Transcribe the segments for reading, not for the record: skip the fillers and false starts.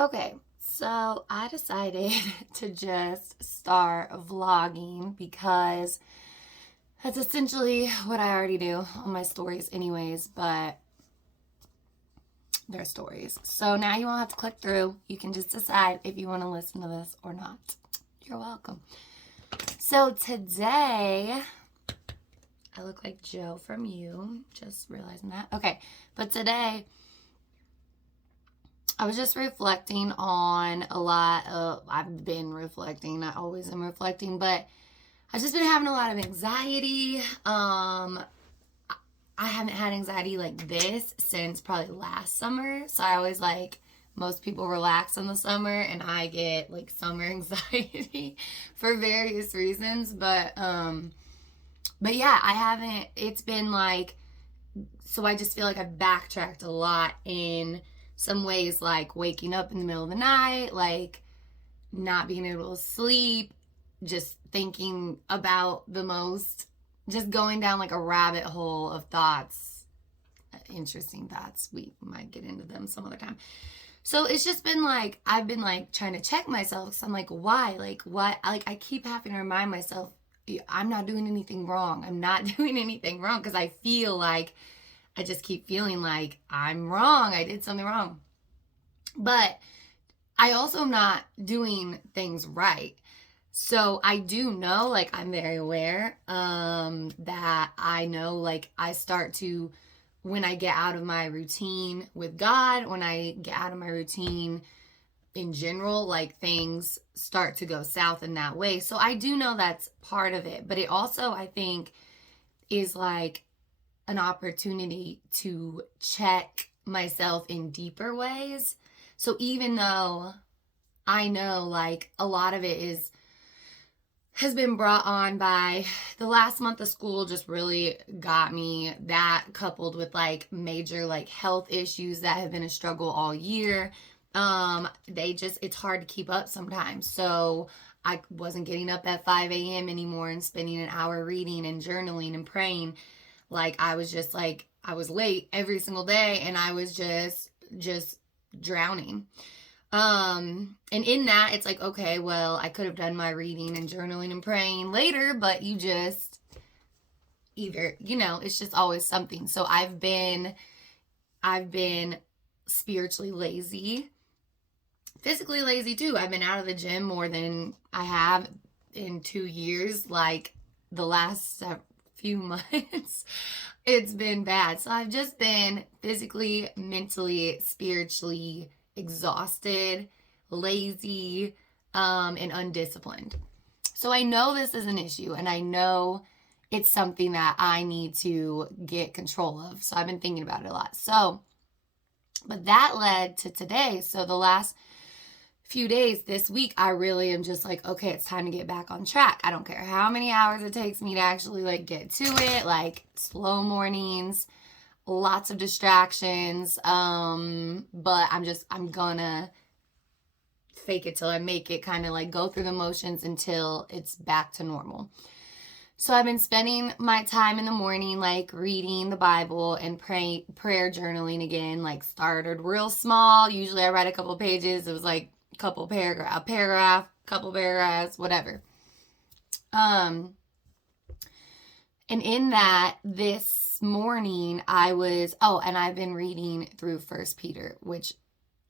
Okay, so I decided to just start vlogging because that's essentially what I already do on my stories, anyways, but they're stories. So now you won't have to click through. You can just decide if you want to listen to this or not. You're welcome. So today, I look like Joe from You, just realizing that. Okay, but today, I was just reflecting on a lot of, I've been reflecting, I always am reflecting, but I've just been having a lot of anxiety. I haven't had anxiety like this since probably last summer. So I always like, most people relax in the summer and I get like summer anxiety for various reasons. But yeah, I haven't, it's been like, so I just feel like I've backtracked a lot in some ways, like waking up in the middle of the night, like not being able to sleep, just thinking about the most, just going down like a rabbit hole of thoughts, interesting thoughts. We might get into them some other time. So it's just been like, I've been like trying to check myself because I'm like, why? Like, what? Like, I keep having to remind myself, I'm not doing anything wrong. I'm not doing anything wrong because I feel like I just keep feeling like I'm wrong. I did something wrong. But I also am not doing things right. So I do know, like, I'm very aware that I know, like, I start to, when I get out of my routine with God, when I get out of my routine in general, like, things start to go south in that way. So I do know that's part of it. But it also, I think, is like an opportunity to check myself in deeper ways. So even though I know like a lot of it has been brought on by the last month of school, just really got me, that coupled with like major like health issues that have been a struggle all year. It's hard to keep up sometimes. So I wasn't getting up at 5 a.m. anymore and spending an hour reading and journaling and praying. Like I was just like, I was late every single day and I was just drowning. And in that, it's like, okay, well, I could have done my reading and journaling and praying later, but you just either, it's just always something. So I've been spiritually lazy, physically lazy too. I've been out of the gym more than I have in 2 years, like the last few months. It's been bad. So I've just been physically, mentally, spiritually exhausted, lazy, and undisciplined. So I know this is an issue and I know it's something that I need to get control of. So I've been thinking about it a lot. So, but that led to today. So the last few days this week, I really am just like, okay, it's time to get back on track. I don't care how many hours it takes me to actually like get to it, like slow mornings, lots of distractions. But I'm gonna fake it till I make it, kind of like go through the motions until it's back to normal. So I've been spending my time in the morning, like reading the Bible and prayer journaling again, like started real small. Usually I write a couple pages. It was like a paragraph, couple paragraphs, whatever. And in that, this morning and I've been reading through First Peter, which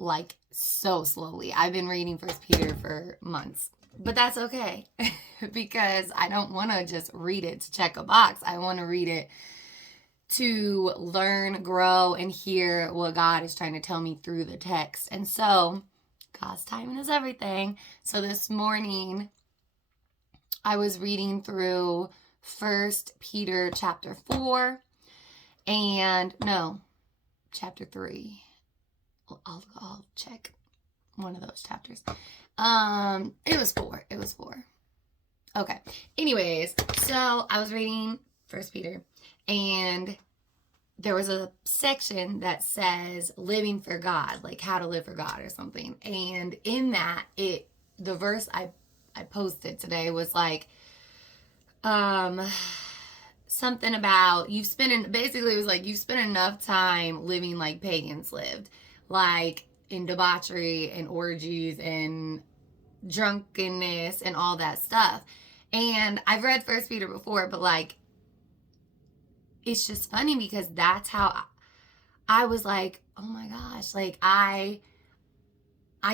like so slowly. I've been reading First Peter for months, but that's okay because I don't want to just read it to check a box. I want to read it to learn, grow, and hear what God is trying to tell me through the text. And so God's timing is everything. So this morning I was reading through First Peter chapter 4 and no, chapter 3. I'll check one of those chapters. It was 4. It was 4. Okay. Anyways, so I was reading First Peter and there was a section that says living for God, like how to live for God or something. And in that, the verse I posted today was like, something about basically it was like, you've spent enough time living like pagans lived. Like, in debauchery and orgies and drunkenness and all that stuff. And I've read First Peter before, but like, it's just funny because that's how I was like, oh my gosh, like I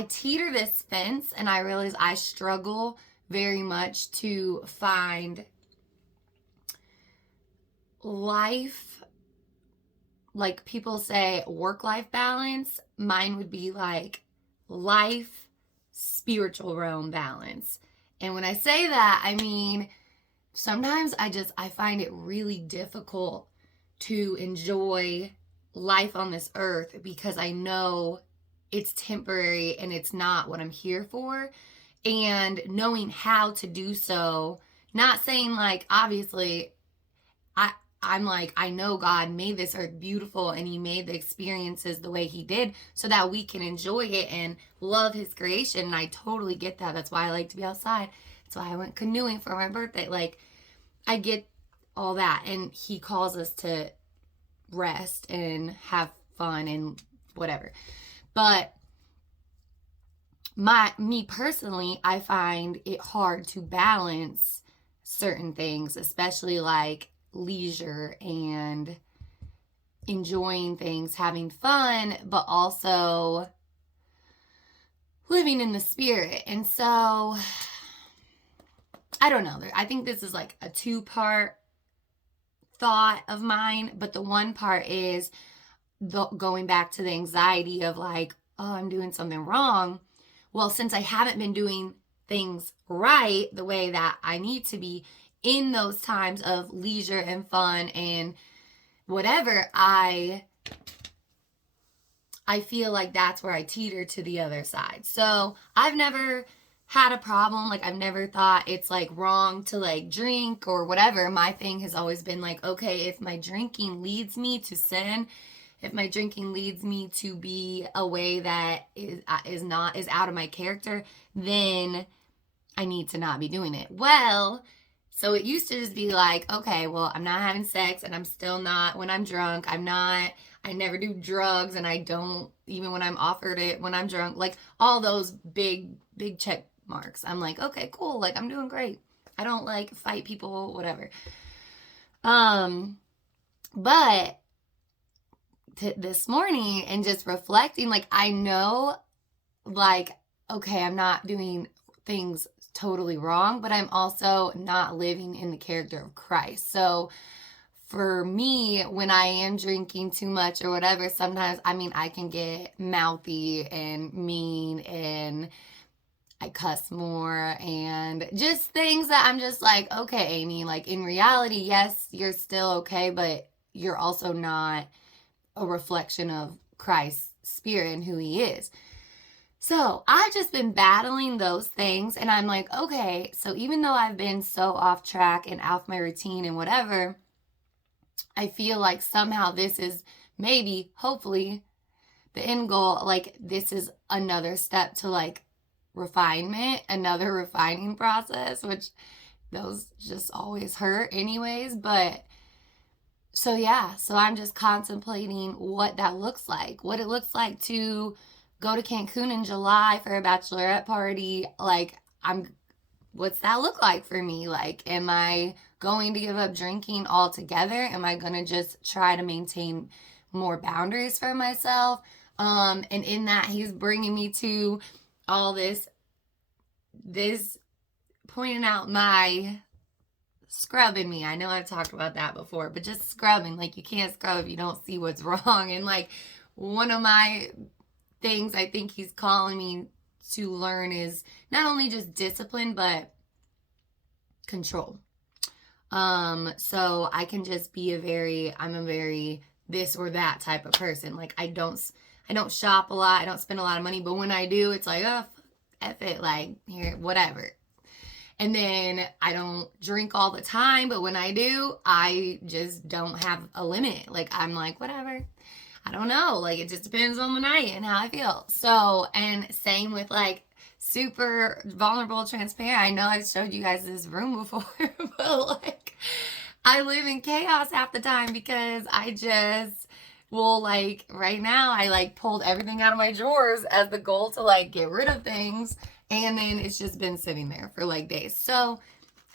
teeter this fence, and I realize I struggle very much to find life, like people say work-life balance. Mine would be like life, spiritual realm balance. And when I say that, I mean, sometimes I find it really difficult to enjoy life on this earth because I know it's temporary and it's not what I'm here for. And knowing how to do so, not saying like, obviously, I'm like, I know God made this earth beautiful and he made the experiences the way he did so that we can enjoy it and love his creation. And I totally get that. That's why I like to be outside. That's why I went canoeing for my birthday. Like, I get all that. And he calls us to rest and have fun and whatever. But me personally, I find it hard to balance certain things, especially like leisure and enjoying things, having fun, but also living in the spirit. And so I don't know. I think this is like a 2-part thought of mine, but the one part is going back to the anxiety of like, oh, I'm doing something wrong. Well, since I haven't been doing things right the way that I need to be in those times of leisure and fun and whatever, I feel like that's where I teeter to the other side. So I've never had a problem. Like, I've never thought it's like wrong to like drink or whatever. My thing has always been like, okay, if my drinking leads me to sin, if my drinking leads me to be a way that is out of my character, then I need to not be doing it. Well, so it used to just be like, okay, well, I'm not having sex and I'm still not, when I'm drunk, I never do drugs, and I don't, even when I'm offered it, when I'm drunk, like all those big check marks. I'm like, okay, cool. Like, I'm doing great. I don't like fight people, whatever. But this morning and just reflecting, like, I know, like, okay, I'm not doing things totally wrong, but I'm also not living in the character of Christ. So for me, when I am drinking too much or whatever, sometimes, I mean, I can get mouthy and mean and I cuss more and just things that I'm just like, okay, Amy, like in reality, yes, you're still okay, but you're also not a reflection of Christ's spirit and who he is. So I've just been battling those things, and I'm like, okay, so even though I've been so off track and off my routine and whatever, I feel like somehow this is maybe, hopefully, the end goal. Like, this is another step to like refinement, another refining process, which those just always hurt anyways. But so yeah, so I'm just contemplating what that looks like, what it looks like to go to Cancun in July for a bachelorette party. Like, what's that look like for me? Like, am I going to give up drinking altogether? Am I going to just try to maintain more boundaries for myself? And in that, he's bringing me to all this pointing out my scrubbing me. I know I've talked about that before, but just scrubbing. Like, you can't scrub if you don't see what's wrong. And like, one of my things I think he's calling me to learn is not only just discipline, but control. So I can just be I'm a very this or that type of person. Like, I don't shop a lot. I don't spend a lot of money, but when I do, it's like, oh, F it, like, here, whatever. And then I don't drink all the time, but when I do, I just don't have a limit. Like, I'm like, whatever. I don't know. Like, it just depends on the night and how I feel. So, and same with like super vulnerable, transparent. I know I've showed you guys this room before, but like, I live in chaos half the time because I just Well, like right now, I like pulled everything out of my drawers as the goal to like get rid of things. And then it's just been sitting there for like days. So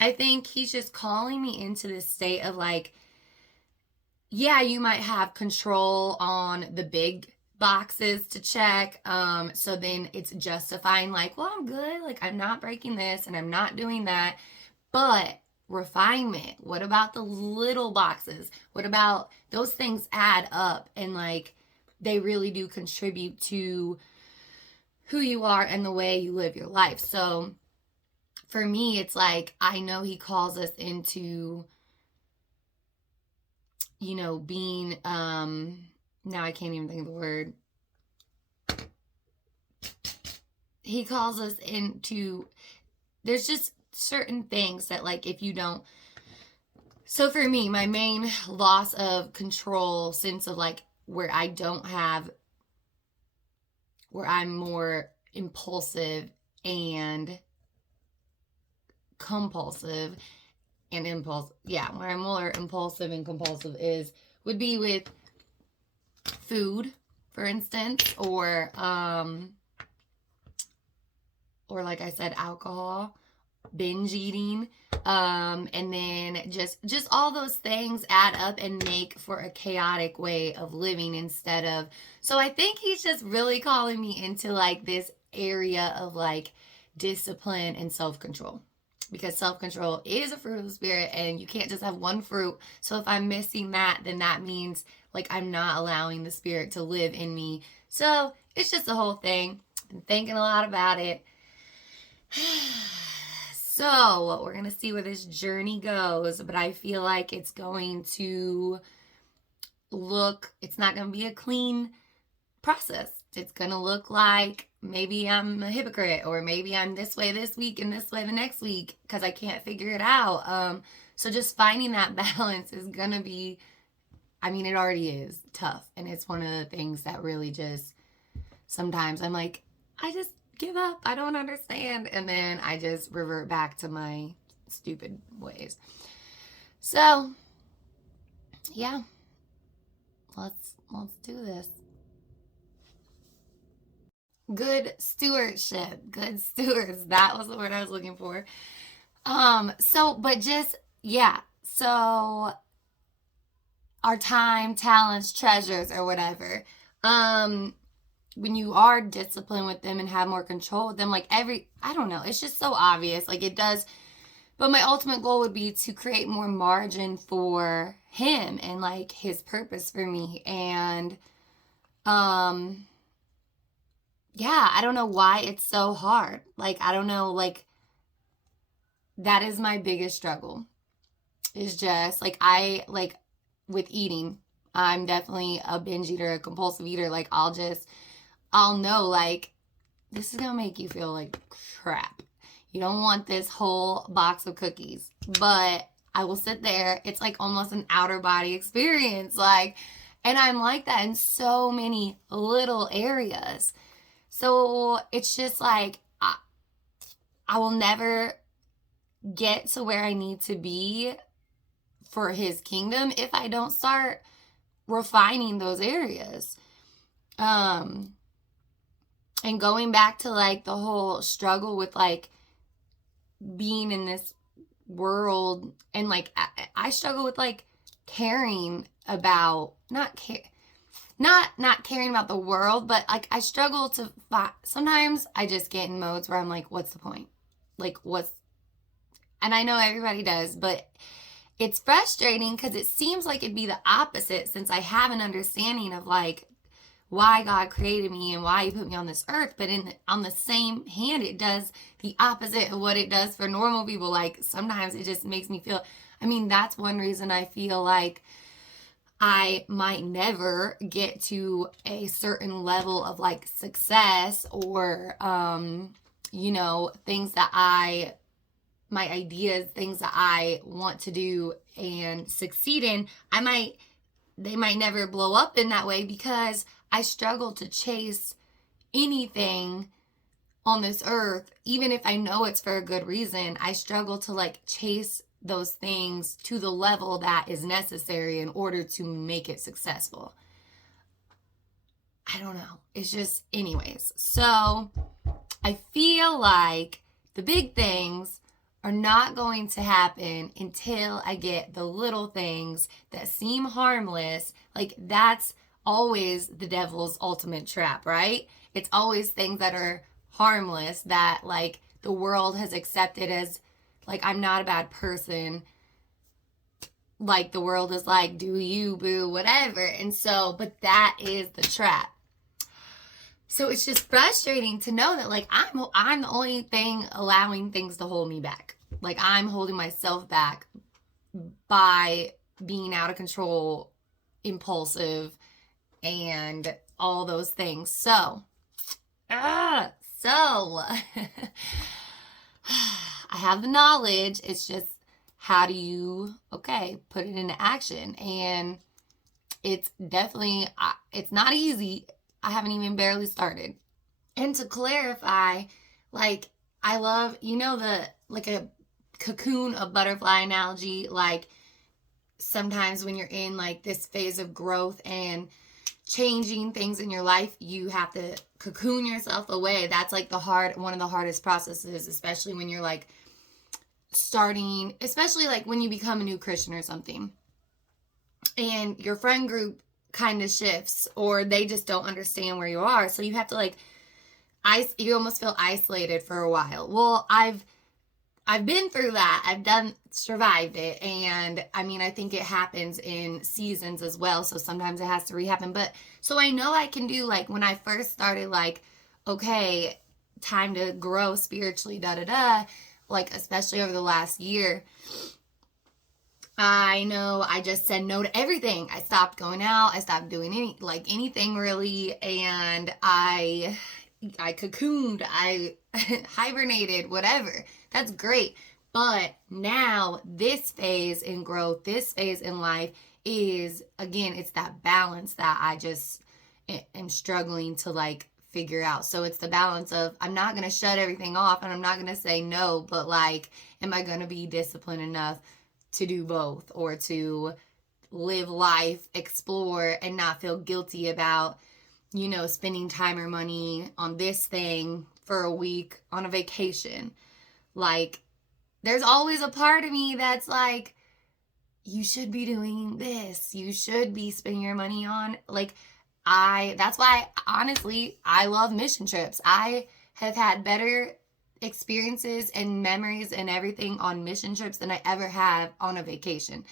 I think he's just calling me into this state of like, yeah, you might have control on the big boxes to check. So then it's justifying like, well, I'm good. Like I'm not breaking this and I'm not doing that. But refinement, what about the little boxes? What about those things add up and like they really do contribute to who you are and the way you live your life. So for me, it's like I know he calls us into, being now I can't even think of the word. He calls us into, there's just certain things that like if you don't. So for me, my main loss of control sense of like where I'm more impulsive and compulsive and impulse. Yeah, where I'm more impulsive and compulsive would be with food, for instance, or like I said, alcohol, binge eating, and then just all those things add up and make for a chaotic way of living instead of. So I think he's just really calling me into like this area of like discipline and self-control, because self-control is a fruit of the spirit and you can't just have one fruit. So if I'm missing that, then that means like I'm not allowing the spirit to live in me. So it's just the whole thing. Been thinking a lot about it. So we're going to see where this journey goes, but I feel like it's going to it's not going to be a clean process. It's going to look like maybe I'm a hypocrite, or maybe I'm this way this week and this way the next week because I can't figure it out. So just finding that balance is going to be, it already is tough. And it's one of the things that really just, sometimes I'm like, I just give up. I don't understand. And then I just revert back to my stupid ways. So yeah, let's do this. Good stewardship. Good stewards. That was the word I was looking for. So our time, talents, treasures, or whatever. When you are disciplined with them and have more control with them, like I don't know, it's just so obvious. Like it does. But my ultimate goal would be to create more margin for him and like his purpose for me. And, yeah, I don't know why it's so hard. Like, I don't know, like, that is my biggest struggle. Is just, like, with eating, I'm definitely a binge eater, a compulsive eater. Like, I'll know, like, this is gonna make you feel like crap. You don't want this whole box of cookies. But I will sit there. It's like almost an outer body experience. Like, and I'm like that in so many little areas. So it's just like, I will never get to where I need to be for his kingdom if I don't start refining those areas. And going back to like the whole struggle with like being in this world, and like I struggle with like caring about not caring about the world, but like I struggle to sometimes I just get in modes where I'm like, what's the point? Like and I know everybody does, but it's frustrating because it seems like it'd be the opposite, since I have an understanding of like why God created me and why he put me on this earth. But on the same hand, it does the opposite of what it does for normal people. Like sometimes it just makes me feel, that's one reason I feel like I might never get to a certain level of like success or, things that my ideas, things that I want to do and succeed in, they might never blow up in that way because I struggle to chase anything on this earth. Even if I know it's for a good reason, I struggle to like chase those things to the level that is necessary in order to make it successful. I don't know. It's just, anyways. So I feel like the big things are not going to happen until I get the little things that seem harmless. Like, that's always the devil's ultimate trap, right? It's always things that are harmless that, like, the world has accepted as, like, I'm not a bad person. Like, the world is like, do you, boo, whatever. And so, but that is the trap. So it's just frustrating to know that, like, I'm the only thing allowing things to hold me back. Like, I'm holding myself back by being out of control, impulsive, and all those things. So I have the knowledge. It's just, how do you, put it into action? And it's definitely, it's not easy. I haven't even barely started. And to clarify, like, I love, like a cocoon, a butterfly analogy. Like, sometimes when you're in, like, this phase of growth and changing things in your life, you have to cocoon yourself away. That's, like, one of the hardest processes, especially when you're, like, starting, especially, like, when you become a new Christian or something. And your friend group kind of shifts, or they just don't understand where you are. So you have to, like, you almost feel isolated for a while. Well, I've been through that. I've survived it. And I mean, I think it happens in seasons as well. So sometimes it has to re-happen. But so I know I can do, like, when I first started, like, okay, time to grow spiritually, like, especially over the last year, I know I just said no to everything. I stopped going out. I stopped doing anything really. And I cocooned. I hibernated, whatever. That's great. But now this phase in growth, this phase in life is, again, it's that balance that I just am struggling to, like, figure out. So it's the balance of, I'm not going to shut everything off and I'm not going to say no, but, like, am I going to be disciplined enough to do both, or to live life, explore, and not feel guilty about, spending time or money on this thing for a week on a vacation. Like, there's always a part of me that's like, you should be doing this. You should be spending your money on, like, that's why, honestly, I love mission trips. I have had better experiences and memories and everything on mission trips than I ever have on a vacation.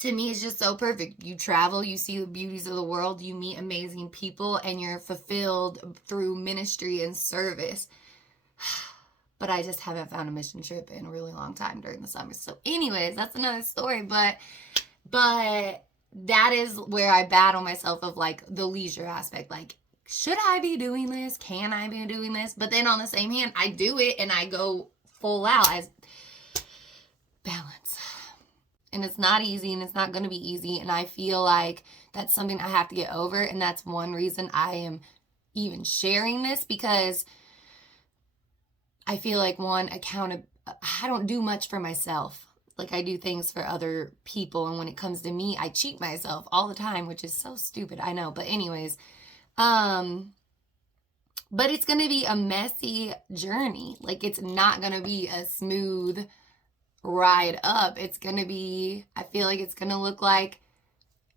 To me, it's just so perfect. You travel, you see the beauties of the world, you meet amazing people, and you're fulfilled through ministry and service. But I just haven't found a mission trip in a really long time during the summer. So anyways, that's another story. But that is where I battle myself of, like, the leisure aspect. Like, should I be doing this? Can I be doing this? But then on the same hand, I do it and I go full out as balance. And it's not easy, and it's not going to be easy. And I feel like that's something I have to get over. And that's one reason I am even sharing this, because I feel like, I don't do much for myself. Like, I do things for other people. And when it comes to me, I cheat myself all the time, which is so stupid. I know. But anyways, but it's going to be a messy journey. Like, it's not going to be a smooth ride up. It's going to be, I feel like it's going to look like,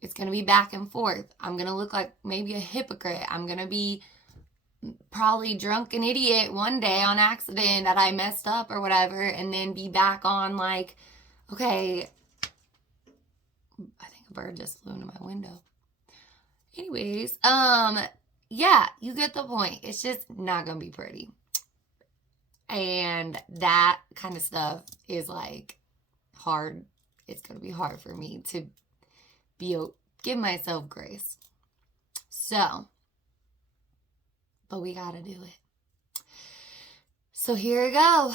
it's going to be back and forth. I'm going to look like maybe a hypocrite. I'm going to be probably drunk and idiot one day on accident that I messed up or whatever, and then be back on, like, okay, I think a bird just flew into my window. Anyways, yeah, you get the point. It's just not gonna be pretty. And that kind of stuff is, like, hard. It's gonna be hard for me to give myself grace. So, but we gotta do it. So here we go.